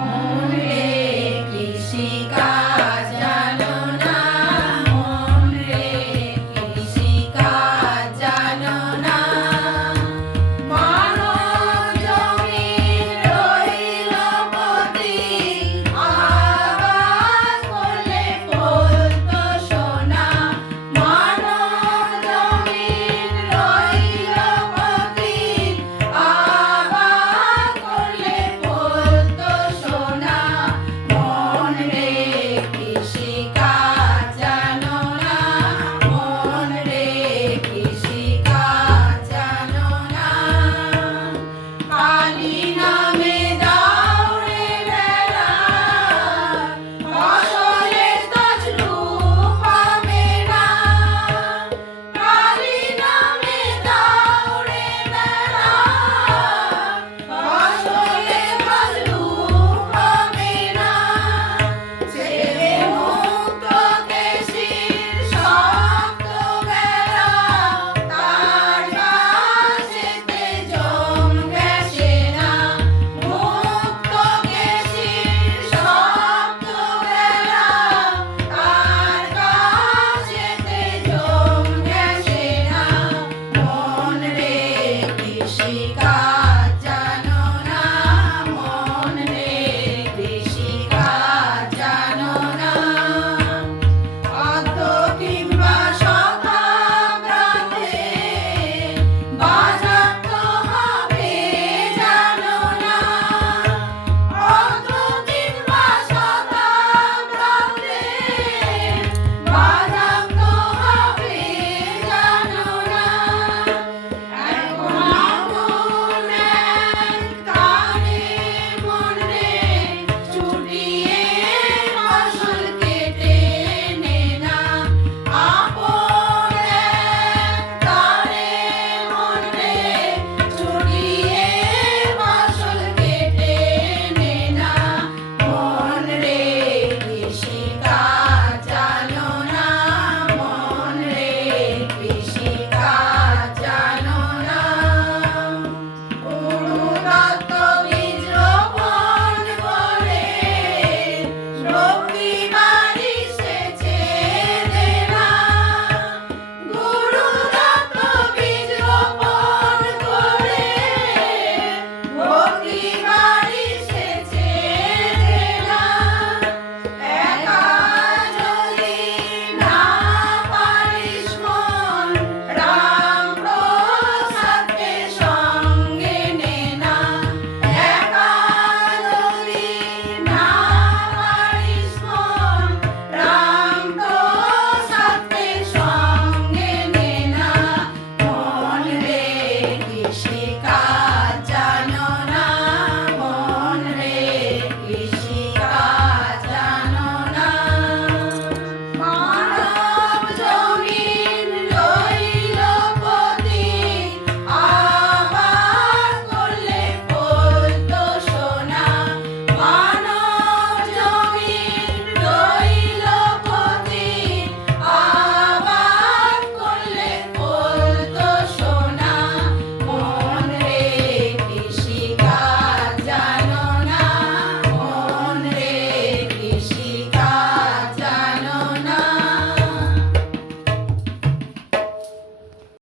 মন রে কৃষিকাজ জানো না, মন রে কৃষিকাজ জানো না। মানব জমিন রইল পথিক, আবাদ করলে ফলতো সোনা। মানব জমিন রইল পথিক, আবাদ করলে ফলতো সোনা। মন রে কৃষিকাজ জানো না, মন রে কৃষিকাজ জানো না। কালী নামে দাও রে বেলা, ফসলের তছরূপ হবে না। কালী নামে দাও রে বেলা, ফসলের তছরূপ হবে না। ছেলে মুক্ত কেশির শক্ত বেলা, তার কাছেতে জম ঘেঁষে না। মুক্ত কেশির শক্ত বেলা, তার কাছেতে জম ঘেঁষে না। মন রে কৃষিকাজ